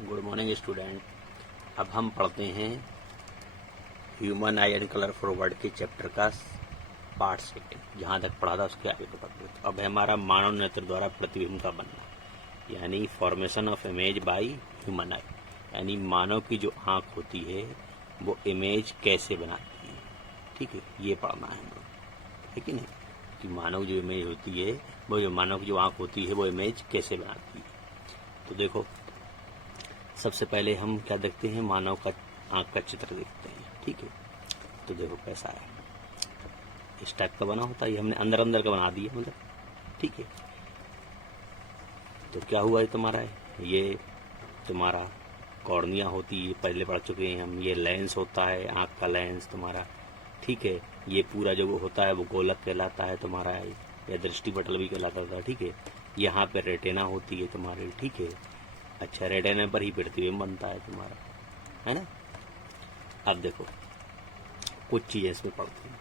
Good morning student. अब हम पढ़ते हैं human I and colourful word के चैप्टर का पार्ट सेकेंड। जहाँ तक पढ़ा था उसके आगे को पढ़ते। तो अब है हमारा मानव नेत्र द्वारा प्रतिबिंब का बनना, यानी formation of image by human eye, यानी मानव की जो आँख होती है वो इमेज कैसे बनाती है। ठीक है, ये पढ़ना है हम लोग, है कि नहीं, कि मानव जो इमेज होती है वो जो मानव की जो आँख होती है वो इमेज कैसे बनाती है। तो देखो, सबसे पहले हम क्या देखते हैं, मानव का आँख का चित्र देखते हैं। ठीक है, तो देखो कैसा है, इस टाइप का बना होता है। ये हमने अंदर अंदर का बना दिया मतलब। ठीक है, तो क्या हुआ है तुम्हारा, ये तुम्हारा कॉर्निया होती है, पहले पढ़ चुके हैं हम। ये लेंस होता है, आँख का लेंस तुम्हारा। ठीक है, ये पूरा जो होता है वो गोलक कहलाता है तुम्हारा, या दृष्टि पटल भी कहलाता था। ठीक है, यहाँ पे रेटिना होती है तुम्हारी। ठीक है, अच्छा, रेटिना पर ही प्रतिबिंब बनता है तुम्हारा, है ना। अब देखो कुछ चीज़ें इसमें पढ़ते हैं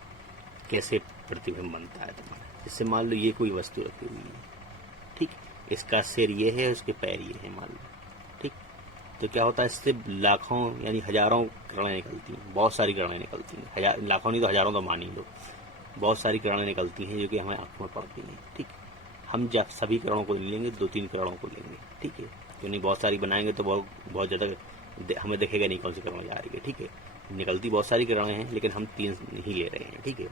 कैसे प्रतिबिंब बनता है तुम्हारा। जैसे मान लो ये कोई वस्तु रखी हुई है, ठीक, इसका सिर ये है, उसके पैर ये है, मान लो। ठीक, तो क्या होता है, इससे लाखों यानी हजारों किरणें निकलती हैं, बहुत सारी किरणें निकलती हैं, लाखों नहीं तो हजारों तो मान ही लो। बहुत सारी किरणें निकलती हैं जो कि हमें आँखों में पड़ती हैं। ठीक, हम जब सभी किरणों को नहीं लेंगे, 2-3 किरणों को लेंगे। ठीक है, क्यों नहीं, बहुत सारी बनाएंगे तो बहुत ज़्यादा हमें दिखेगा नहीं कौन सी किरण जा रही है। ठीक है, निकलती बहुत सारी किरणें हैं लेकिन हम 3 ही ले रहे हैं। ठीक है,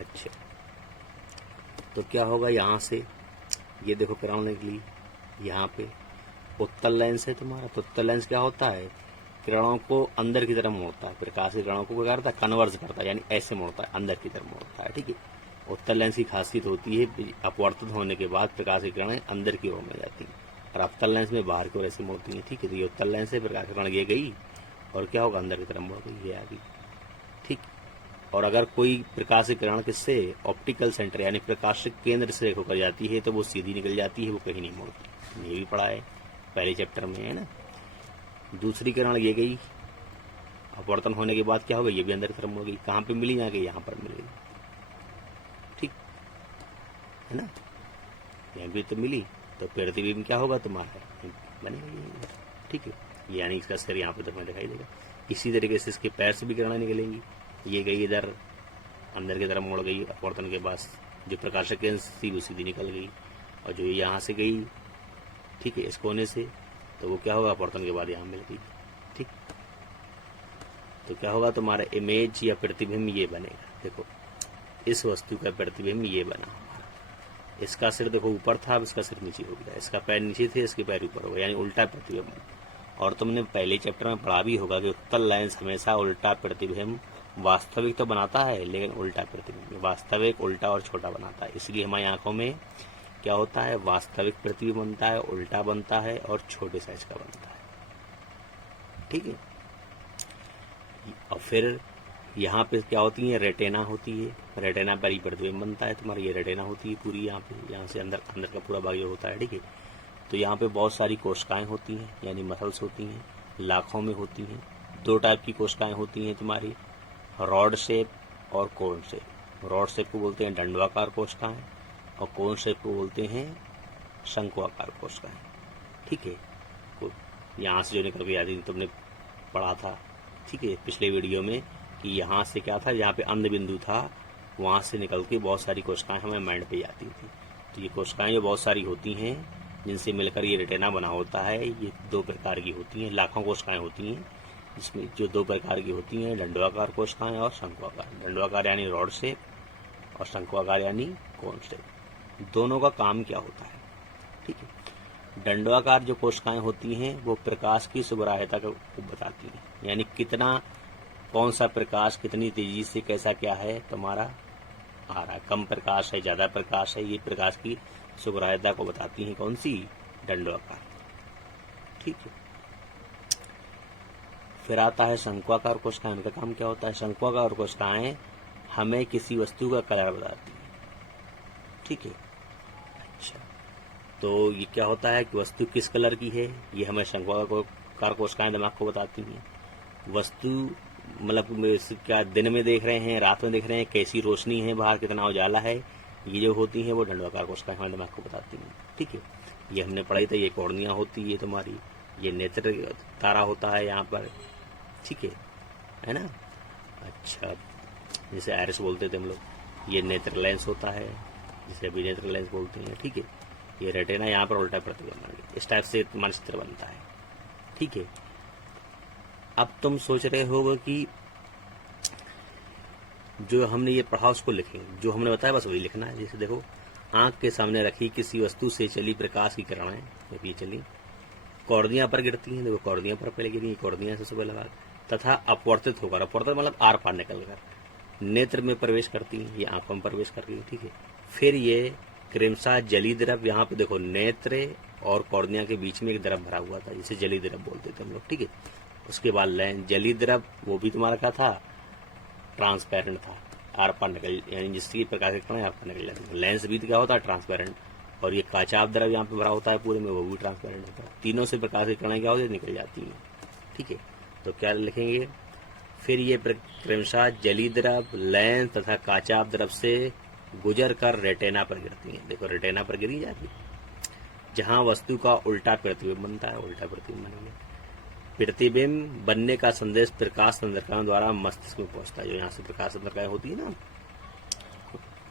अच्छा, तो क्या होगा, यहाँ से ये देखो किरण निकली, यहाँ पे उत्तल लेंस है तुम्हारा। तो उत्तल लेंस क्या होता है, किरणों को अंदर की तरफ मोड़ता है, प्रकाश की किरणों को क्या करता है, कन्वर्ज करता है, यानी ऐसे मोड़ता है, अंदर की तरफ मोड़ता है। ठीक है, उत्तल लेंस की खासियत होती है अपवर्तित होने के बाद प्रकाश की किरणें अंदर की ओर में जाती हैं, और अवतल लेंस में बाहर की ओर ऐसे मोड़ती हैं। ठीक है, तो ये उत्तल लेंस है, प्रकाश की किरण ये गई और क्या होगा, अंदर की तरफ मुड़ गई, ये आ गई। ठीक, और अगर कोई प्रकाश की किरण किससे, ऑप्टिकल सेंटर यानी प्रकाशिक केंद्र से होकर जाती है तो वो सीधी निकल जाती है, वो कहीं नहीं मुड़ती। ये भी पढ़ा है पहले चैप्टर में, है ना। दूसरी किरण ये गई, अपवर्तन होने के बाद क्या होगा, ये भी अंदर की तरफ मुड़ गई। कहाँ पे मिली, जाके यहाँ पर मिल गई। ठीक है ना, यहाँ भी तो मिली, तो प्रतिबिंब क्या होगा तुम्हारा, बनेगा। ठीक है, यानी इसका सिर यहाँ पे तुम्हें दिखाई देगा। इसी तरीके से इसके पैर से भी किरणें निकलेंगी। ये गई इधर, अंदर की तरफ मुड़ गई अपवर्तन के बाद, जो प्रकाशक केंद्र थी वो सीधी निकल गई, और जो यहाँ से गई, ठीक है, इस कोने से, तो वो क्या होगा, अपवर्तन के बाद यहाँ मिल गई। ठीक, तो क्या होगा तुम्हारा, इमेज या प्रतिबिंब ये बनेगा। देखो, इस वस्तु का प्रतिबिंब ये बना हमारा। इसका सिर देखो ऊपर था, अब इसका सिर नीचे हो गया, इसका पैर नीचे थे, इसके पैर ऊपर हो गया, यानी उल्टा प्रतिबिंब। और तुमने पहले चैप्टर में पढ़ा भी होगा कि उत्तल लेंस हमेशा उल्टा प्रतिबिंब वास्तविक तो बनाता है, लेकिन उल्टा प्रतिबिंब, वास्तविक उल्टा और छोटा बनाता है। इसलिए हमारी आंखों में क्या होता है, वास्तविक प्रतिबिंब बनता है, उल्टा बनता है और छोटे साइज का बनता है। ठीक है, और फिर यहाँ पे क्या होती है, रेटिना होती है, रेटिना पर ही प्रतिबिंब बनता है तुम्हारा। ये रेटिना होती है पूरी, यहाँ पे, यहाँ से अंदर का पूरा भाग जो होता है। ठीक है, तो यहाँ पे बहुत सारी कोशिकाएं होती हैं, यानी मसल्स होती हैं, लाखों में होती हैं। 2 टाइप की कोशिकाएं होती हैं तुम्हारी, रॉड शेप और कोन शेप। रॉड शेप को बोलते हैं दंडवाकार कोशिकाएं, और कोन शेप को बोलते हैं शंकुआकार कोशिकाएं। ठीक है, यहाँ से जो निकल के आती थी, तुमने पढ़ा था, ठीक है, पिछले वीडियो में, कि यहाँ से क्या था, जहाँ पे अंध बिंदु था वहाँ से निकल के बहुत सारी कोशिकाएं हमें माइंड पे जाती थी। तो ये कोशिकाएं जो बहुत सारी होती हैं, जिनसे मिलकर ये रेटिना बना होता है, ये 2 प्रकार की होती हैं, लाखों कोशिकाएं होती हैं, जिसमें जो 2 प्रकार की होती हैं, दंडवाकार कोशिकाएं और शंकुआकार। दंडवाकार यानी रॉड शेप, और शंकुआकार यानी कोन शेप। दोनों का काम क्या होता है, ठीक है। दंडवाकार जो कोशिकाएं होती हैं वो प्रकाश की सुग्राह्यता को बताती हैं, यानी कितना, कौन सा प्रकाश कितनी तेजी से कैसा क्या है तुम्हारा आ रहा है, कम प्रकाश है, ज्यादा प्रकाश है, ये प्रकाश की सुग्राह्यता को बताती हैं। कौन सी, दंडवाकार। ठीक है, फिर आता है शंकुआकार कोशिकाएं। उनका काम क्या होता है, शंकुआकार कोशिकाएं हमें किसी वस्तु का कलर बताती हैं। ठीक है, अच्छा, तो ये क्या होता है कि वस्तु किस कलर की है, ये हमें शंकुआकार कोशिकाएं दिमाग को बताती हैं। वस्तु मतलब क्या दिन में देख रहे हैं, रात में देख रहे हैं, कैसी रोशनी है बाहर, कितना उजाला है, ये जो होती हैं वो दंडवाकार कोशिकाएं हमारे दिमाग को बताती हैं। ठीक है, ये हमने पढ़ाई था, ये कॉर्निया होती है तुम्हारी, ये नेत्र तारा होता है यहाँ पर, ठीक है ना। अच्छा, जैसे आयरिस बोलते थे हम लोग, ये नेत्र लेंस होता है, जिसे अभी नेत्र लेंस बोलते हैं, ठीक है। ये रेटिना यहाँ पर उल्टा प्रतिबिंब, इस टाइप से तुम्हारा चित्र बनता है, ठीक है। अब तुम सोच रहे होगे कि जो हमने ये पढ़ा उसको लिखें, जो हमने बताया बस वही लिखना है। जैसे देखो, आंख के सामने रखी किसी वस्तु से चली प्रकाश की किरणें, जब ये चली कॉर्निया पर गिरती हैं, देखो कॉर्निया पर पहले गिरी, कॉर्निया से सुबह लगा, तथा अपवर्तित होकर, अपवर्तित मतलब आर पार निकलकर नेत्र में प्रवेश करती हैं, ये आंखों में प्रवेश कर रही है, ठीक है। फिर ये क्रमशः जली द्रव, यहाँ पे देखो नेत्र और कॉर्निया के बीच में एक द्रव भरा हुआ था, जिसे जली द्रव बोलते थे हम लोग, ठीक है। उसके बाद लेंस, जली द्रव वो भी तुम्हारा क्या था, ट्रांसपेरेंट था, आर पार निकल, यानी जिसकी प्रकाश की किरणें आर पार निकल जाती है। लेंस भी तो क्या होता है, ट्रांसपेरेंट, और ये काचाप द्रव यहाँ पे भरा होता है पूरे में, वो भी ट्रांसपेरेंट होता है। तीनों से प्रकाश की किरणें क्या होती है, निकल जाती हैं, ठीक है। तो क्या लिखेंगे, फिर ये क्रमशः जली द्रव, लेंस तथा काचाप द्रव से गुजर कर रेटिना पर गिरती हैं, देखो रेटिना पर गिरी जाती है, जहां वस्तु का उल्टा प्रतिबिंब बनता है, उल्टा प्रतिबिंब बनेंगे। प्रतिबिंब बनने का संदेश प्रकाश तंत्रिकाओं द्वारा मस्तिष्क में पहुंचता है, जो यहाँ से प्रकाश तंत्रिकाएं होती है ना,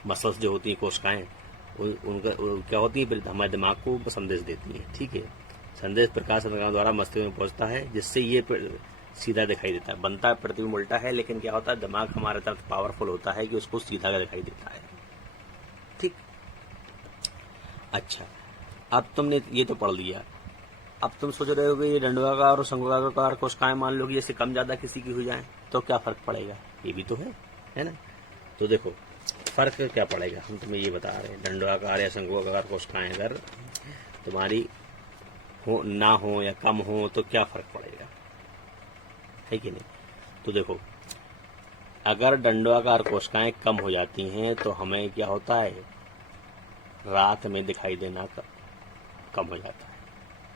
मसल्स जो होती हैं, कोशिकाएं, उनका क्या होती है, हमारे दिमाग को संदेश देती हैं, ठीक है। संदेश प्रकाश तंत्रिकाओं द्वारा मस्तिष्क में पहुंचता है, जिससे ये सीधा दिखाई देता है, बनता है प्रतिबिंब उल्टा है, लेकिन क्या होता है, दिमाग हमारे तरफ पावरफुल होता है कि उसको सीधा दिखाई देता है, ठीक। अच्छा, अब तुमने ये तो पढ़ लिया, अब तुम सोच रहे हो कि ये दंडवाकार और शंक्वाकार कोशिकाएं मान लो कि जैसे कम ज्यादा किसी की हो जाए तो क्या फर्क पड़ेगा, ये भी तो है ना। तो देखो फर्क क्या पड़ेगा, हम तुम्हें ये बता रहे हैं, दंडवाकार या शंक्वाकार कोशिकाएं अगर तुम्हारी हो ना हो या कम हो तो क्या फर्क पड़ेगा, है कि नहीं। तो देखो, अगर दंडवाकार कोशिकाएं कम हो जाती हैं तो हमें क्या होता है, रात में दिखाई देना कम हो जाता है,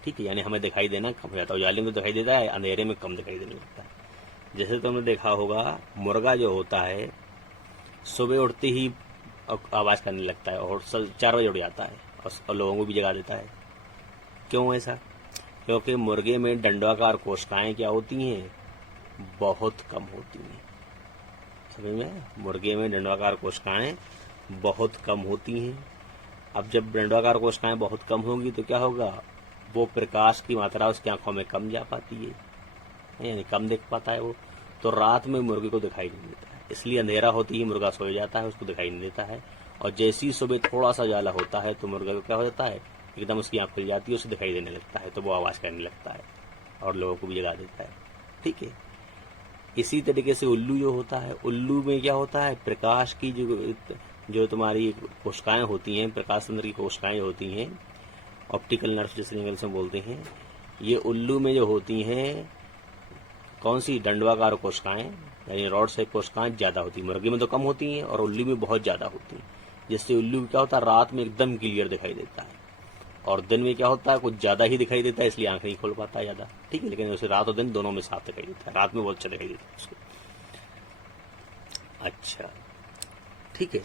ठीक है। यानी हमें दिखाई देना कम हो जाता है, उजाले में दिखाई देता है, अंधेरे में कम दिखाई देने लगता है। जैसे तुमने देखा होगा, मुर्गा जो होता है सुबह उठते ही आवाज करने लगता है और 4 बजे उठ जाता है और लोगों को भी जगा देता है। क्यों ऐसा, क्योंकि मुर्गे में दंडवाकार कोशिकाएं क्या होती हैं, बहुत कम होती हैं, समझ में। मुर्गे में दंडवाकार कोशिकाएं बहुत कम होती हैं। अब जब दंडवाकार कोशिकाएं बहुत कम होंगी तो क्या होगा, वो प्रकाश की मात्रा उसकी आंखों में कम जा पाती है, यानी कम देख पाता है वो, तो रात में मुर्गे को दिखाई नहीं देता है। इसलिए अंधेरा होती ही मुर्गा सो जाता है, उसको दिखाई नहीं देता है, और जैसी सुबह थोड़ा सा उजाला होता है तो मुर्गा को क्या हो जाता है, एकदम उसकी आंख खुल जाती है, उसे दिखाई देने लगता है, तो वो आवाज करने लगता है और लोगों को भी जगा देता है, ठीक है। इसी तरीके से उल्लू जो होता है, उल्लू में क्या होता है, प्रकाश की जो तुम्हारी कोशिकाएं होती हैं, प्रकाश तंत्र की कोशिकाएं होती हैं, ऑप्टिकल नर्व जिसे इंग्लिश में बोलते हैं, ये उल्लू में जो होती हैं कौन सी, दंडवाकार कोशिकाएं, यानी रॉड शेप कोशिकाएं ज्यादा होती है। मुर्गी में तो कम होती हैं और उल्लू में बहुत ज्यादा होती हैं, जिससे उल्लू क्या होता है, रात में एकदम क्लियर दिखाई देता है, और दिन में क्या होता है, कुछ ज्यादा ही दिखाई देता है, इसलिए आंख नहीं खोल पाता है ज्यादा, ठीक है। लेकिन उसे रात और दिन दोनों में साफ दिखाई देता है, रात में बहुत अच्छा दिखाई देता है उसको। अच्छा, ठीक है।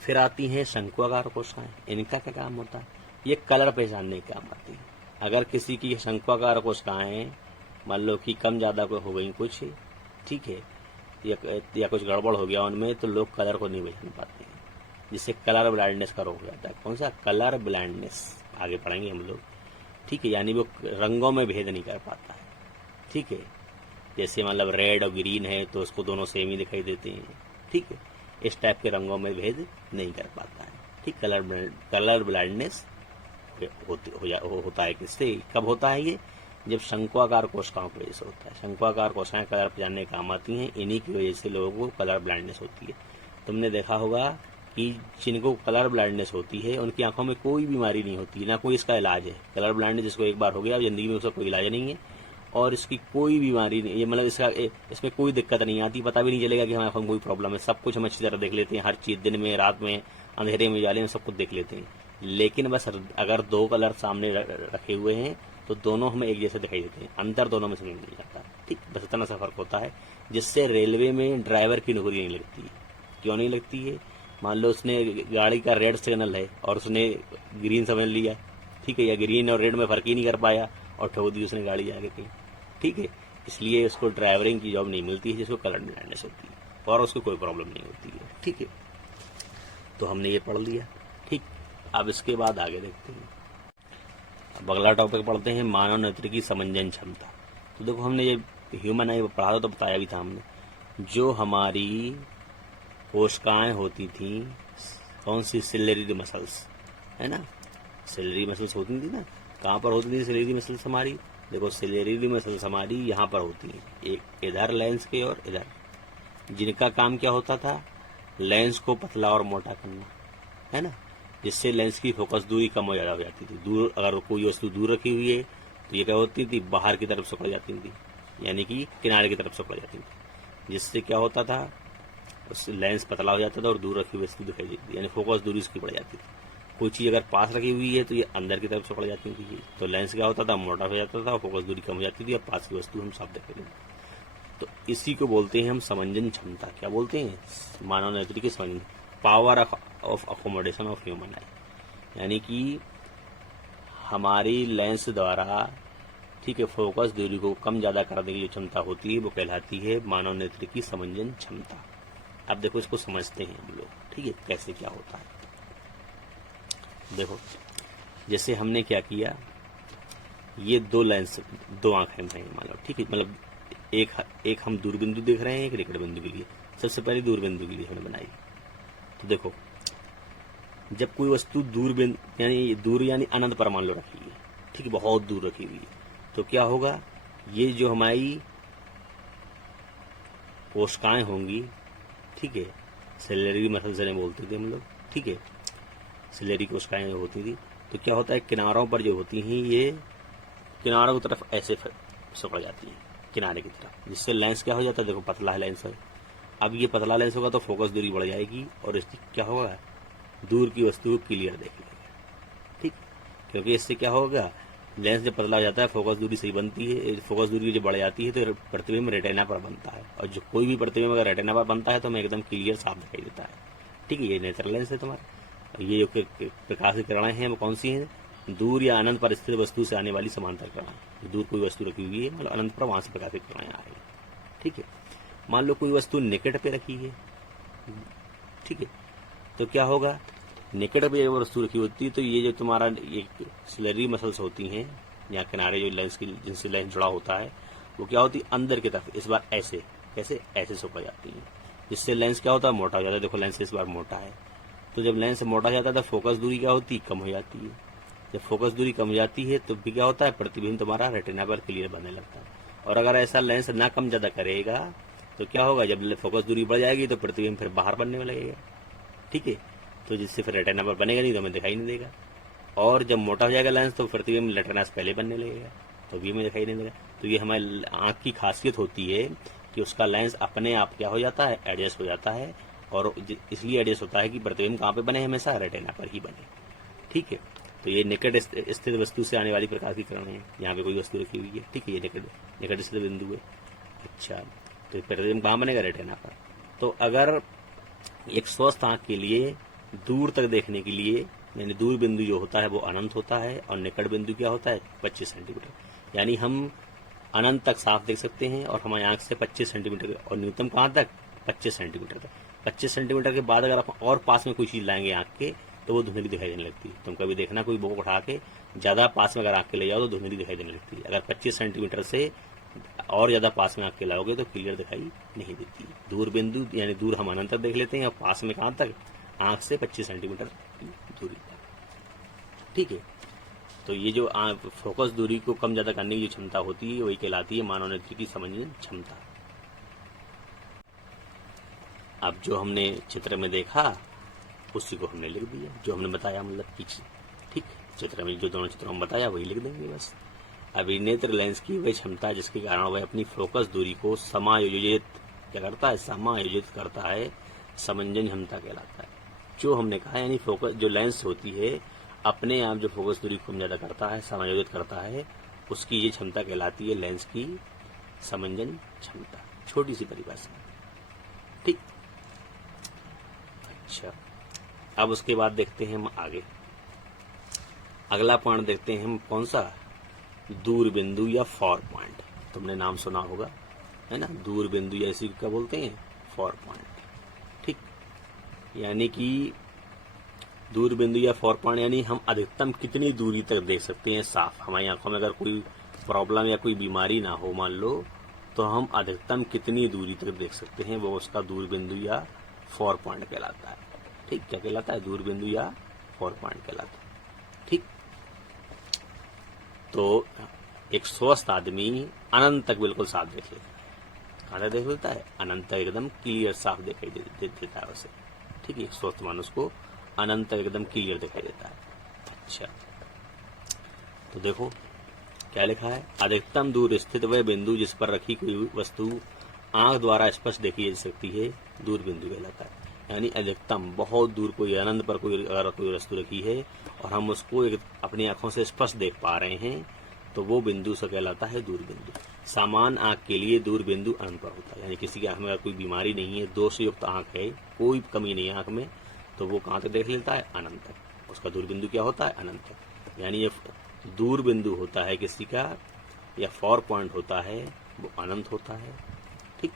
फिर आती हैं शंक्वाकार कोशिकाएं, इनका क्या काम होता है, ये कलर पहचानने के काम आती है। अगर किसी की शंक्वाकार कोशिकाएं मान लो कि कम ज्यादा हो गई कुछ, ठीक है, या कुछ गड़बड़ हो गया उनमें, तो लोग कलर को नहीं पहचान पाते हैं, जिससे कलर ब्लाइंडनेस का रोग हो जाता है। कौन सा, कलर ब्लाइंडनेस, आगे पढ़ेंगे हम लोग, ठीक है। यानी वो रंगों में भेद नहीं कर पाता है, ठीक है। जैसे मतलब रेड और ग्रीन है तो उसको दोनों सेम ही दिखाई देते हैं, ठीक है। इस टाइप के रंगों में भेद नहीं कर पाता है, ठीक। कलर ब्लाइंडनेस होता है, किससे, कब होता है ये, जब शंक्वाकार कोशिकाओं की वजह से होता है। शंक्वाकार कोशिकाएं कलर पहचानने काम आती हैं, इन्हीं की वजह से लोगों को कलर ब्लाइंडनेस होती है। तुमने देखा होगा कि जिनको कलर ब्लाइंडनेस होती है उनकी आंखों में कोई बीमारी नहीं होती, ना कोई इसका इलाज है। कलर ब्लाइंडनेस जिसको एक बार हो गया जिंदगी में उसका कोई इलाज नहीं है, और इसकी कोई बीमारी नहीं, ये मतलब इसमें कोई दिक्कत नहीं आती, पता भी नहीं चलेगा कि हमारे आंखों में कोई प्रॉब्लम है। सब कुछ हम अच्छी तरह देख लेते हैं, हर चीज, दिन में, रात में, अंधेरे में, उजाले में, सब कुछ देख लेते हैं। लेकिन बस अगर 2 कलर सामने रखे हुए हैं तो दोनों हमें एक जैसे दिखाई देते हैं, अंतर दोनों में समझ नहीं आता, ठीक। बस इतना सा फर्क होता है, जिससे रेलवे में ड्राइवर की नौकरी नहीं लगती है। क्यों नहीं लगती है, मान लो उसने गाड़ी का रेड सिग्नल है और उसने ग्रीन समझ लिया, ठीक है, या ग्रीन और रेड में फर्क ही नहीं कर पाया, और ठोक दी उसने गाड़ी आगे कहीं, ठीक है। इसलिए उसको ड्राइवरिंग की जॉब नहीं मिलती है जिसको कलर ब्लाइंडनेस होती है, और उसको कोई प्रॉब्लम नहीं होती है, ठीक है। तो हमने ये पढ़ लिया, ठीक। अब इसके बाद आगे देखते हैं, अब अगला टॉपिक पढ़ते हैं मानव नेत्र की समंजन क्षमता। तो देखो हमने ये ह्यूमन आई पढ़ा था तो बताया भी था हमने, जो हमारी कोशिकाएं होती थी, कौन सी, सिलेरी मसल्स, है ना, सिलेरी मसल्स होती थी ना, कहाँ पर होती थी सिलेरी मसल्स हमारी, देखो सिलेरी मसल्स हमारी यहाँ पर होती हैं, एक इधर लेंस के और इधर, जिनका काम क्या होता था, लेंस को पतला और मोटा करना, है ना, जिससे लेंस की फोकस दूरी कम हो ज्यादा हो जाती थी। दूर अगर कोई वस्तु दूर रखी हुई है तो ये क्या होती थी, बाहर की तरफ सिकुड़ जाती थी, यानी कि किनारे की तरफ सिकुड़ जाती थी, जिससे क्या होता था, उस लेंस पतला हो जाता था और दूर रखी हुई वस्तु दिखाई देती थी, यानी फोकस दूरी उसकी बढ़ जाती थी। कोई चीज अगर पास रखी हुई है तो ये अंदर की तरफ सिकुड़ जाती थी, तो लेंस क्या होता था, मोटा हो जाता था और फोकस दूरी कम हो जाती थी और पास की वस्तु हम साफ दिखाई देती। तो इसी को बोलते हैं हम समंजन क्षमता। क्या बोलते हैं, मानव नेत्र की समंजन, power of accommodation of human eye, यानी कि हमारी लेंस द्वारा, ठीक है, फोकस दूरी को कम ज्यादा करने की जो क्षमता होती है वो कहलाती है मानव नेत्र की समंजन क्षमता। अब देखो इसको समझते हैं हम लोग, ठीक है, कैसे क्या होता है। देखो जैसे हमने क्या किया, ये दो लेंस, दो आंखें हैं मान लो, ठीक है, मतलब एक हम दूर बिंदु देख रहे हैं, एक निकट बिंदु के लिए। सबसे पहले दूर बिंदु के लिए हमने बनाई। तो देखो जब कोई वस्तु दूर यानी अनंत पर मान लो रखी है, ठीक है, बहुत दूर रखी हुई है, तो क्या होगा, ये जो हमारी कोशिकाएं होंगी, ठीक है, सिलेरी मसल से बोलते थे हम लोग, ठीक है, सिलेरी कोशिकाएं होती थी, तो क्या होता है, किनारों पर जो होती हैं ये किनारों की तरफ ऐसे सिकुड़ जाती है, किनारे की तरफ, जिससे लेंस क्या हो जाता है, देखो पतला है लेंस है। अब ये पतला लेंस होगा तो फोकस दूरी बढ़ जाएगी और इससे क्या होगा, दूर की वस्तु को क्लियर देख लेगा, ठीक, क्योंकि इससे क्या होगा, लेंस जब पतला हो जाता है फोकस दूरी सही बनती है, फोकस दूरी जब बढ़ जाती है तो प्रतिबिंब रेटिना पर बनता है, और जो कोई भी प्रतिबिंब अगर रेटिना पर बनता है तो हमें एकदम क्लियर साफ दिखाई देता है, ठीक है। ये नेचुरल लेंस है तुम्हारा। ये जो प्रकाश की किरणें हैं वो कौन सी हैं, दूर या अनंत पर स्थित वस्तु से आने वाली समांतर किरणें, दूर कोई वस्तु रखी हुई है मतलब अनंत पर, वहां से प्रकाश की किरणें आ रही है, ठीक है। मान लो कोई वस्तु निकट पे रखी है, ठीक है, तो क्या होगा, निकट पे जब वस्तु रखी होती है तो ये जो तुम्हारा एक सिलेरी मसल्स होती हैं, यहाँ किनारे जो लेंस की, जिनसे लेंस जुड़ा होता है, वो क्या होती है, अंदर की तरफ इस बार ऐसे, कैसे, ऐसे सिकुड़ जाती है, जिससे लेंस क्या होता है, मोटा हो जाता है। देखो लेंस इस बार मोटा है, तो जब लेंस मोटा हो जाता है तो फोकस दूरी क्या होती है, कम हो जाती है। जब फोकस दूरी कम हो जाती है तो भी क्या होता है, प्रतिबिंब तुम्हारा रेटिना पर क्लियर बनने लगता है। और अगर ऐसा लेंस ना कम ज्यादा करेगा तो क्या होगा, जब फोकस दूरी बढ़ जाएगी तो प्रतिबिंब फिर बाहर बनने में लगेगा, ठीक है, तो जिससे फिर रेटिना पर बनेगा नहीं तो हमें दिखाई नहीं देगा। और जब मोटा हो जाएगा लेंस तो प्रतिबिंब रेटिना से पहले बनने लगेगा, तो भी हमें दिखाई नहीं देगा। तो ये हमारी आंख की खासियत होती है कि उसका लेंस अपने आप क्या हो जाता है, एडजस्ट हो जाता है, और इसलिए एडजस्ट होता है कि प्रतिबिंब कहाँ पे बने, हमेशा रेटिना पर ही बने, ठीक है। तो ये निकट स्थित वस्तु से आने वाली प्रकाश की किरणें है, यहाँ पे कोई वस्तु रखी हुई है, ठीक है, ये निकट स्थित बिंदु है। अच्छा, तो प्रतिबिंब कहाँ बनेगा, रेटिना पर। तो अगर एक स्वस्थ आंख के लिए दूर तक देखने के लिए, यानी दूर बिंदु जो होता है वो अनंत होता है और निकट बिंदु क्या होता है, 25 सेंटीमीटर, यानी हम अनंत तक साफ देख सकते हैं और हमारी आंख से 25 सेंटीमीटर, और न्यूनतम कहाँ तक, 25 सेंटीमीटर तक। 25 सेंटीमीटर के बाद अगर आप और पास में कोई चीज लाएंगे आंख के तो वो धुंधली दिखाई देने लगती है। तुम कभी देखना कोई बुक उठा के ज्यादा पास में अगर आंख के ले जाओ तो धुंधली दिखाई देने लगती है। अगर 25 सेंटीमीटर से और ज्यादा पास में आंख के लाओगे तो क्लियर दिखाई नहीं देती। दूर बिंदु यानी दूर हम अनंत तक देख लेते हैं और पास में कहाँ तक, आंख से 25 सेंटीमीटर की दूरी तक, ठीक है। तो ये जो फोकस दूरी को कम ज्यादा करने की जो क्षमता होती है वही कहलाती है मानव नेत्र की समंजन क्षमता। अब जो हमने चित्र में देखा उसी को हमने लिख दिया, जो हमने बताया मतलब पीछे, ठीक, चित्र में जो दोनों चित्रों में बताया वही लिख देंगे बस। अभी नेत्र लेंस की वह क्षमता जिसके कारण वह अपनी फोकस दूरी को समायोजित क्या करता है, समायोजित करता है, समंजन क्षमता कहलाता है। जो हमने कहा यानी फोकस जो लेंस होती है अपने आप जो फोकस दूरी को कम ज्यादा करता है, समायोजित करता है, उसकी ये क्षमता कहलाती है लेंस की समंजन क्षमता। छोटी सी परिभाषा, ठीक। अच्छा, अब उसके बाद देखते हैं हम आगे, अगला पॉइंट देखते हैं हम कौन सा, दूर बिंदु या फॉर पॉइंट। तुमने नाम सुना होगा, है ना, दूर बिंदु या इसी को क्या बोलते हैं, फॉर पॉइंट। ठीक, यानी कि दूर बिंदु या फॉर पॉइंट यानी हम अधिकतम कितनी दूरी तक देख सकते हैं साफ। हमारी आंखों में अगर कोई प्रॉब्लम या कोई बीमारी ना हो मान लो, तो हम अधिकतम कितनी दूरी तक देख सकते हैं, वो उसका दूर बिंदु या फॉर पॉइंट कहलाता है। ठीक, क्या कहलाता है, दूर बिंदु या फॉर पॉइंट कहलाता है। ठीक, तो एक स्वस्थ आदमी अनंत तक बिल्कुल साफ देख लेता है। कहाँ तक देख लेता है, अनंत तक एकदम क्लियर साफ दिखाई देता है उसे। ठीक है, एक स्वस्थ मानुष को अनंत तक एकदम क्लियर दिखाई देता है। अच्छा, तो देखो क्या लिखा है, अधिकतम दूर स्थित वह बिंदु जिस पर रखी कोई वस्तु आंख द्वारा स्पष्ट देखी जा सकती है, दूर बिंदु कहलाता है। यानी अधिकतम बहुत दूर कोई अनंत पर अगर कोई वस्तु रखी है और हम उसको अपनी आंखों से स्पष्ट देख पा रहे हैं, तो वो बिंदु से कहलाता है दूर बिंदु। सामान्य आंख के लिए दूर बिंदु अनंत पर होता है। यानी किसी की आंख में अगर कोई बीमारी नहीं है, दोष युक्त आंख है, कोई कमी नहीं है आंख में, तो वो कहाँ तक देख लेता है, अनंत तक। उसका दूर बिंदु क्या होता है, अनंत तक। यानी ये दूर बिंदु होता है किसी का या फॉर पॉइंट होता है, वो अनंत होता है। ठीक,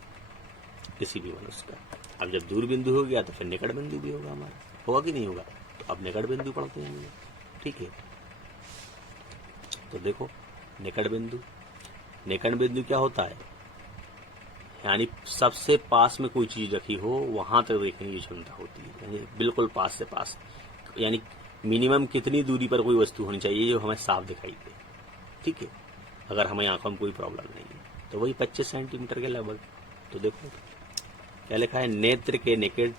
किसी भी मनुष्य का। अब जब दूर बिंदु हो गया तो फिर निकट बिंदु भी होगा हमारा, होगा कि नहीं होगा। तो अब निकट बिंदु पढ़ते हैं हम लोग। ठीक है, तो देखो निकट बिंदु, निकट बिंदु क्या होता है, यानी सबसे पास में कोई चीज रखी हो वहां तक देखने की क्षमता होती है। यानी बिल्कुल पास से पास, यानी मिनिमम कितनी दूरी पर कोई वस्तु होनी चाहिए जो हमें साफ दिखाई दे। ठीक है, अगर हमारी आंखों में कोई प्रॉब्लम नहीं है तो वही 25 सेंटीमीटर के लगभग। तो देखो क्या लिखा है, नेत्र के निकट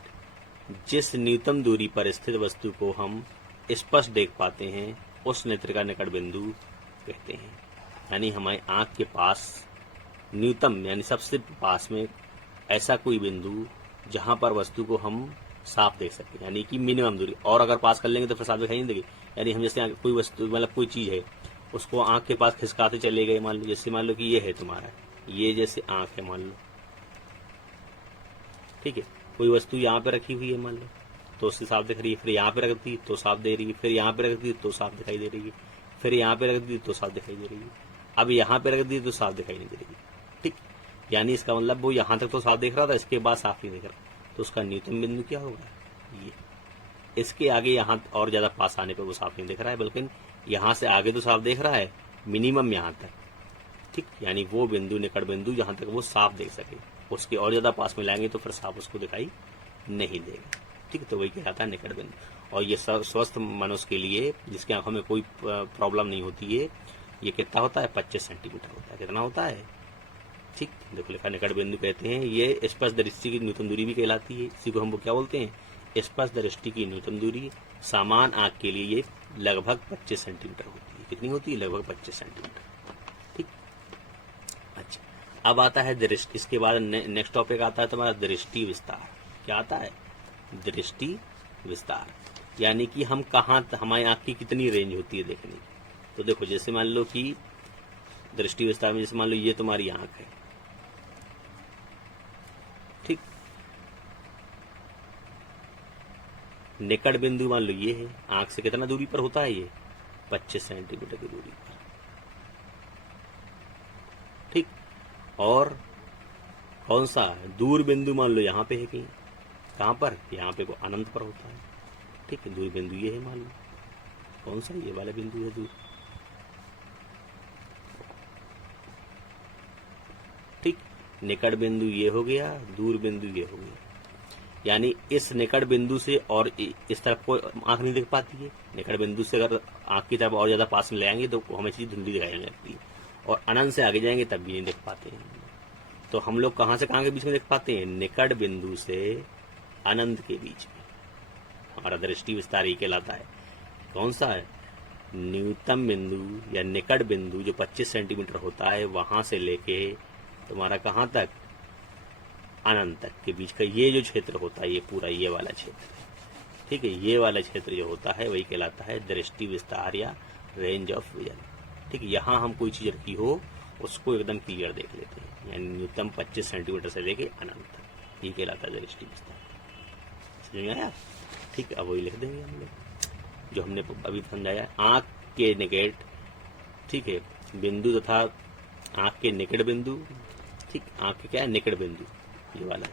जिस न्यूनतम दूरी पर स्थित वस्तु को हम स्पष्ट देख पाते हैं, उस नेत्र का निकट बिंदु कहते हैं। यानी हमारी आंख के पास न्यूनतम यानी सबसे पास में ऐसा कोई बिंदु जहां पर वस्तु को हम साफ देख सकते हैं, यानी कि मिनिमम दूरी। और अगर पास कर लेंगे तो फिर साफ दिखाई नहीं देगी। यानी हम जैसे कोई वस्तु मतलब कोई चीज है, उसको आंख के पास खिसकाते चले गए, मान लो जैसे मान लो कि ये है तुम्हारा, ये जैसे आंख है मान लो, ठीक है, कोई वस्तु यहाँ पे रखी हुई है मान लो, तो उससे साफ दिख रही है, फिर यहाँ पे रख दी तो साफ दे रही है, फिर यहाँ पे रख दी तो साफ दिखाई दे रही है, फिर यहाँ पे रख दी तो साफ दिखाई दे रही है, अब यहाँ पे रख दी तो साफ दिखाई नहीं दे रही। ठीक, यानी इसका मतलब वो यहाँ तक तो साफ देख रहा था, इसके बाद साफ नहीं दिख रहा, तो उसका न्यूनतम बिंदु क्या होगा, ये। इसके आगे यहाँ और ज्यादा पास आने पर वो साफ नहीं दिख रहा है, बल्कि यहाँ से आगे तो साफ देख रहा है, मिनिमम यहाँ तक। ठीक, यानी वो बिंदु निकट बिंदु जहां तक वो साफ देख सके, उसके और ज्यादा पास में लाएंगे तो फिर साफ उसको दिखाई नहीं देगा। ठीक, तो वही कहलाता है निकट बिंदु। और ये स्वस्थ मनुष्य के लिए जिसकी आंखों में कोई प्रॉब्लम नहीं होती है, ये कितना होता है, 25 सेंटीमीटर होता है। कितना होता है, ठीक, देखो लिखा निकट बिंदु कहते हैं। ये स्पष्ट दृष्टि की न्यूनतम दूरी भी कहलाती है। इसी को हम क्या बोलते हैं, स्पष्ट दृष्टि की न्यूनतम दूरी। सामान्य आंख के लिए ये लगभग 25 सेंटीमीटर होती है। कितनी होती है, लगभग 25 सेंटीमीटर। ठीक, अच्छा, अब आता है दृष्टि। इसके बाद नेक्स्ट टॉपिक आता है तुम्हारा दृष्टि विस्तार। क्या आता है, दृष्टि विस्तार, यानी कि हम कहाँ, हमारी आंख की कितनी रेंज होती है देखने की। तो देखो जैसे मान लो कि दृष्टि विस्तार में, जैसे मान लो ये तुम्हारी आंख है, ठीक, निकट बिंदु मान लो ये है, आंख से कितना दूरी पर होता है, ये 25 सेंटीमीटर की दूरी पर। ठीक, और कौन सा दूर बिंदु मान लो यहाँ पे है कहीं, कहाँ पर, यहाँ पे को अनंत पर होता है। ठीक है, दूर बिंदु ये है मान लो, कौन सा, ये वाला बिंदु है दूर। ठीक, निकट बिंदु ये हो गया, दूर बिंदु ये हो गया। यानी इस निकट बिंदु से और इस तरफ को आंख नहीं देख पाती है। निकट बिंदु से अगर आंख की तरफ और ज्यादा पास में ले आएंगे तो हमें चीज धुंधली दिखाई देने लगती है, और अनंत से आगे जाएंगे तब भी नहीं देख पाते हैं। तो हम लोग कहाँ से कहाँ के बीच में देख पाते हैं, निकट बिंदु से अनंत के बीच में हमारा दृष्टि विस्तार ही कहलाता है। कौन सा है, न्यूनतम बिंदु या निकट बिंदु जो 25 सेंटीमीटर होता है, वहां से लेके तुम्हारा कहाँ तक, अनंत तक के बीच का ये जो क्षेत्र होता है, ये पूरा ये वाला क्षेत्र। ठीक है, ये वाला क्षेत्र जो होता है वही कहलाता है दृष्टि विस्तार या रेंज ऑफ विजन। ठीक है, यहाँ हम कोई चीज रखी हो उसको एकदम क्लियर देख लेते हैं, यानी न्यूनतम 25 सेंटीमीटर से लेके अनंत तक, ये कहलाता है दृष्टि विस्तार। समझ में आया। ठीक है, अब वही लिख देंगे हम लोग जो हमने अभी समझाया। आंख के निकट, ठीक है, बिंदु तथा आंख के निकट बिंदु, ठीक, आंख के क्या है निकट बिंदु, ये वाला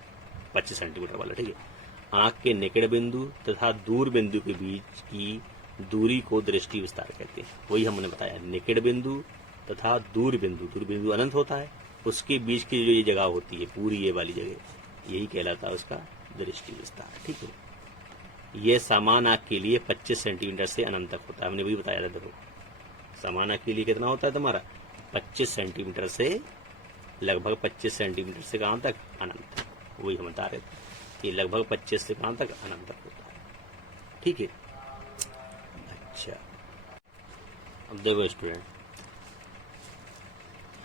25 सेंटीमीटर वाला, ठीक है। आंख के निकट बिंदु तथा दूर बिंदु के बीच की दूरी को दृष्टि विस्तार कहते हैं। वही हमने बताया, निकट बिंदु तथा दूर बिंदु अनंत होता है, उसके बीच की जो ये जगह होती है पूरी ये वाली जगह, यही कहलाता है उसका दृष्टि विस्तार, ठीक है। ये समान आंख के लिए 25 सेंटीमीटर से अनंत तक होता है, हमने वही बताया था। देखो समान आंख के लिए कितना होता है तुम्हारा, 25 सेंटीमीटर से लगभग 25 सेंटीमीटर से कहां तक, अनंत तक। वही हम बता रहे थे कि लगभग 25 से कहां तक, अनंत तक होता है, ठीक है। अच्छा, अब देखो स्टूडेंट,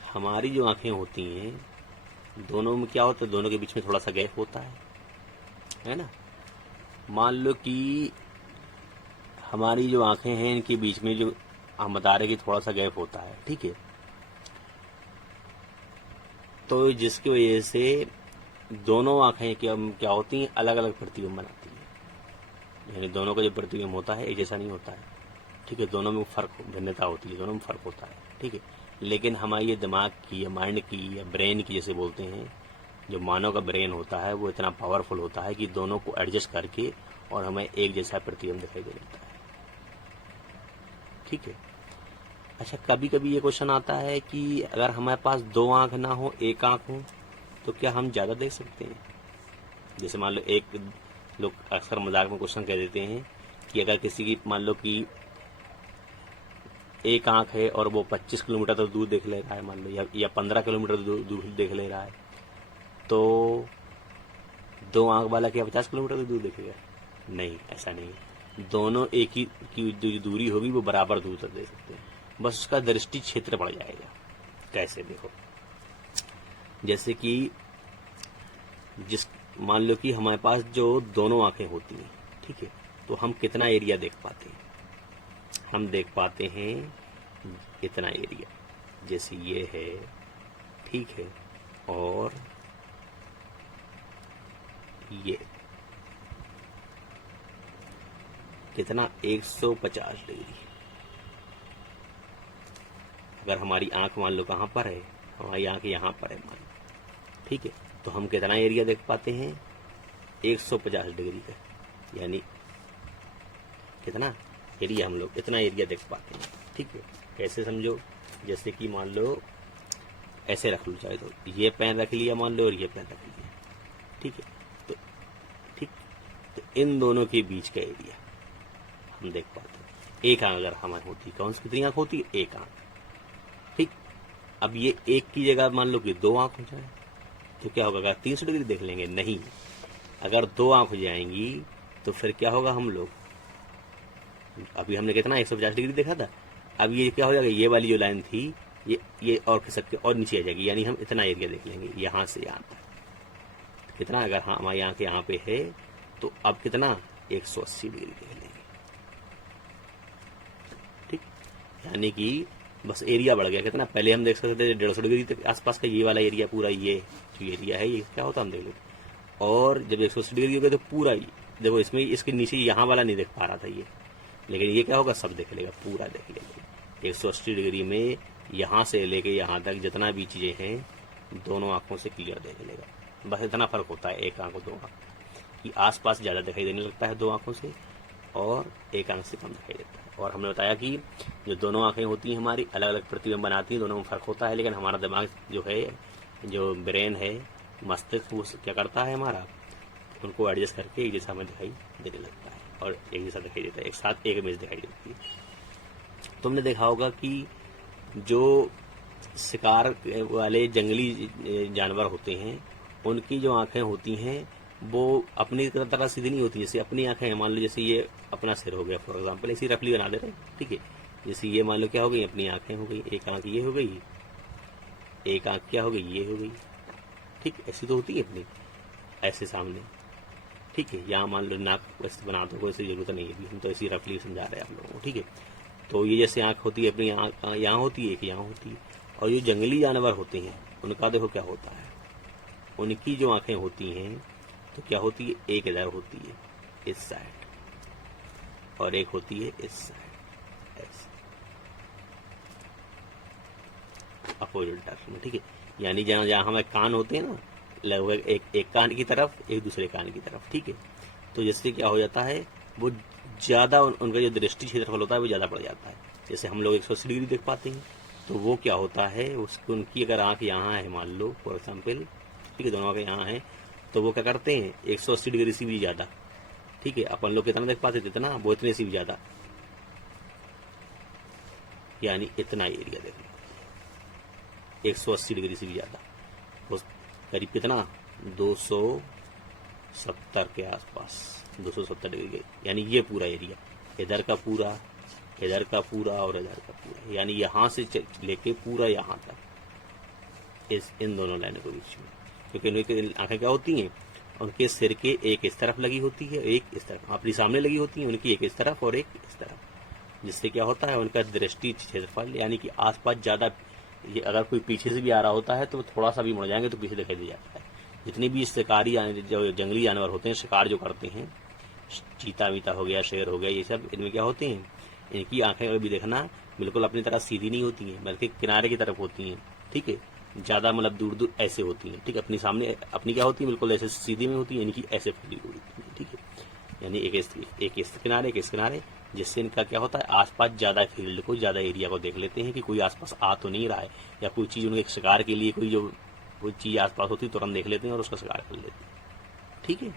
हमारी जो आंखें होती हैं दोनों में क्या होता है, दोनों के बीच में थोड़ा सा गैप होता है ना। मान लो कि हमारी जो आंखें हैं इनके बीच में जो हम बता रहे कि थोड़ा सा गैप होता है, ठीक है। तो जिसकी वजह से दोनों आंखें क्या होती हैं, अलग अलग प्रतिबिंब बनाती हैं, यानी दोनों का जो प्रतिबिंब होता है एक जैसा नहीं होता है, ठीक है। दोनों में फर्क, भिन्नता होती है, दोनों में फर्क होता है, ठीक है। लेकिन हमारे ये दिमाग की या माइंड की या ब्रेन की जैसे बोलते हैं, जो मानव का ब्रेन होता है वो इतना पावरफुल होता है कि दोनों को एडजस्ट करके और हमें एक जैसा प्रतिबिंब दिखाई दे देता है, ठीक है। अच्छा, कभी कभी ये क्वेश्चन आता है कि अगर हमारे पास दो आंख ना हो, एक आंख हो, तो क्या हम ज्यादा देख सकते हैं। जैसे मान लो एक लोग अक्सर मजाक में क्वेश्चन कह देते हैं कि अगर किसी की मान लो कि एक आंख है और वो 25 किलोमीटर तक दूर देख ले रहा है, मान लो या 15 किलोमीटर दूर देख ले रहा है, तो दो आंख वाला क्या 50 किलोमीटर दूर देखेगा? नहीं, ऐसा नहीं है। दोनों एक ही की जो दूरी होगी वो बराबर दूर तक देख सकते हैं, बस उसका दृष्टि क्षेत्र बढ़ जाएगा। कैसे, देखो, जैसे कि मान लो कि हमारे पास जो दोनों आंखें होती हैं, ठीक है, तो हम कितना एरिया देख पाते हैं, हम देख पाते हैं इतना एरिया, जैसे ये है, ठीक है, और ये कितना 150 डिग्री। अगर हमारी आंख मान लो कहां पर है, हमारी आंख यहां पर है मान लो, ठीक है, तो हम कितना एरिया देख पाते हैं, 150 डिग्री का, यानी कितना एरिया, हम लोग इतना एरिया देख पाते हैं, ठीक है। कैसे समझो, जैसे कि मान लो ऐसे रख लो, चाहे तो ये पेन रख लिया मान लो और ये पेन रख लिया, ठीक है, तो ठीक, तो इन दोनों के बीच का एरिया हम देख पाते हैं। एक आंख अगर हमारी होती, कौन सी कितनी आंख होती है, एक आंख, ठीक। अब ये एक की जगह मान लो कि दो आंख हो जाए तो क्या होगा, अगर 300 डिग्री देख लेंगे, नहीं, अगर दो आंख हो जाएंगी तो फिर क्या होगा, हम लोग अभी हमने कितना 150 डिग्री देखा था, अब ये क्या हो जाएगा, ये वाली जो लाइन थी ये और खिसक के और नीचे आ जाएगी, यानी हम इतना एरिया देख लेंगे यहां से यहां तक। कितना, अगर हमारी आंख यहाँ पे है तो अब कितना 180 डिग्री देख लेंगे, ठीक, यानी कि बस एरिया बढ़ गया। कितना, पहले हम देख सकते थे 150 डिग्री तक आसपास का ये वाला एरिया, पूरा ये जो एरिया है ये क्या होता हम देख लेते, और जब 180 डिग्री हो गया तो पूरा ही देखो, इसमें इसके नीचे यहाँ वाला नहीं देख पा रहा था ये, लेकिन ये क्या होगा, सब देख लेगा, पूरा देख लेगा। 180 डिग्री में यहाँ से लेके यहाँ तक जितना भी चीजें हैं दोनों आंखों से क्लियर देख लेगा। बस इतना फर्क होता है एक आंख और दो आंख कि आसपास ज्यादा दिखाई देने लगता है दो आंखों से, और एक आंख से कम दिखाई देता है। और हमने बताया कि जो दोनों आंखें होती हैं हमारी अलग अलग प्रतिबिंब बनाती हैं, दोनों में फर्क होता है, लेकिन हमारा दिमाग जो है, जो ब्रेन है, मस्तिष्क, वो क्या करता है हमारा, उनको एडजस्ट करके एक जैसा हमें दिखाई देने लगता है और एक जैसा दिखाई देता है, एक साथ एक इमेज दिखाई देती है। तुमने देखा होगा कि जो शिकार वाले जंगली जानवर होते हैं उनकी जो आंखें होती हैं वो अपनी तरह सीधी नहीं होती। जैसे अपनी आंखें मान लो, जैसे ये अपना सिर हो गया फॉर एग्जांपल, ऐसी रफली बना दे रहे हैं, ठीक है। जैसे ये मान लो क्या हो गई, अपनी आंखें हो गई, एक आंख ये हो गई, एक आंख क्या हो गई, ये हो गई, ठीक, ऐसी तो होती है अपनी ऐसे सामने, ठीक है। यहाँ मान लो नाक वैसे बना दो, कोई ऐसी जरूरत नहीं है, हम तो ऐसी रफली समझा रहे हैं आप लोगों को, ठीक है। तो ये जैसे आंख होती है अपनी यहाँ होती है, एक यहाँ होती है, और जो जंगली जानवर होते हैं उनका देखो क्या होता है, उनकी जो आंखें होती हैं तो क्या होती है, एक इधर होती है इस साइड और एक होती है इस साइड, ऐसे, अपोजिट डायरेक्शन में, ठीक है। यानी जहाँ जहाँ हमारे कान होते हैं ना, लगभग एक कान की तरफ, एक दूसरे कान की तरफ, ठीक है। तो जिससे क्या हो जाता है, वो ज़्यादा उनका जो दृष्टि क्षेत्रफल होता है वो ज़्यादा बढ़ जाता है। जैसे हम लोग 180 डिग्री देख पाते हैं, तो वो क्या होता है, उसको उनकी अगर आँख यहाँ है मान लो फॉर एग्जाम्पल, ठीक है, दोनों आँखें यहाँ हैं, तो वो क्या करते हैं 180 डिग्री से भी ज़्यादा, ठीक है। अपन लोग कितना देख पाते थे, इतना, वो इतने से भी ज़्यादा, यानी इतना एरिया देख लो, 180 डिग्री से भी ज़्यादा, उस करीब कितना 270 के आसपास, 270 डिग्री के, यानी ये पूरा एरिया, इधर का पूरा, इधर का पूरा और इधर का पूरा, यानी यहाँ से लेके पूरा यहाँ तक, इन दोनों लाइनों के बीच में। क्योंकि उनकी आंखें क्या होती हैं, उनके सिर के एक इस तरफ लगी होती है, एक इस तरफ अपनी सामने लगी होती है, उनकी एक इस तरफ और एक इस तरफ, जिससे क्या होता है उनका दृष्टि क्षेत्रफल, यानी कि आसपास ज़्यादा, ये अगर कोई पीछे से भी आ रहा होता है तो थोड़ा सा भी मुड़ जाएंगे तो पीछे दिखाई दे जाता है। जितने भी शिकारी जो जंगली जानवर होते हैं, शिकार जो करते हैं, चीता वीता हो गया, शेर हो गया, ये सब, इनमें क्या होते हैं, इनकी आंखें अभी देखना बिल्कुल अपनी तरह सीधी नहीं होती हैं, बल्कि किनारे की तरफ होती हैं, ठीक है। ज़्यादा मतलब दूर दूर ऐसे होती हैं, ठीक है। अपनी सामने अपनी क्या होती है, बिल्कुल ऐसे सीधी में होती है, इनकी ऐसे फैली हुई होती है, ठीक है। यानी एक इस किनारे, एक इस किनारे, जिससे इनका क्या होता है, आसपास ज़्यादा फील्ड को, ज़्यादा एरिया को देख लेते हैं कि कोई आसपास आ तो नहीं रहा है, या कोई चीज़ उनके शिकार के लिए कोई चीज़ आसपास होती है तुरंत देख लेते हैं और उसका शिकार कर लेते हैं, ठीक है।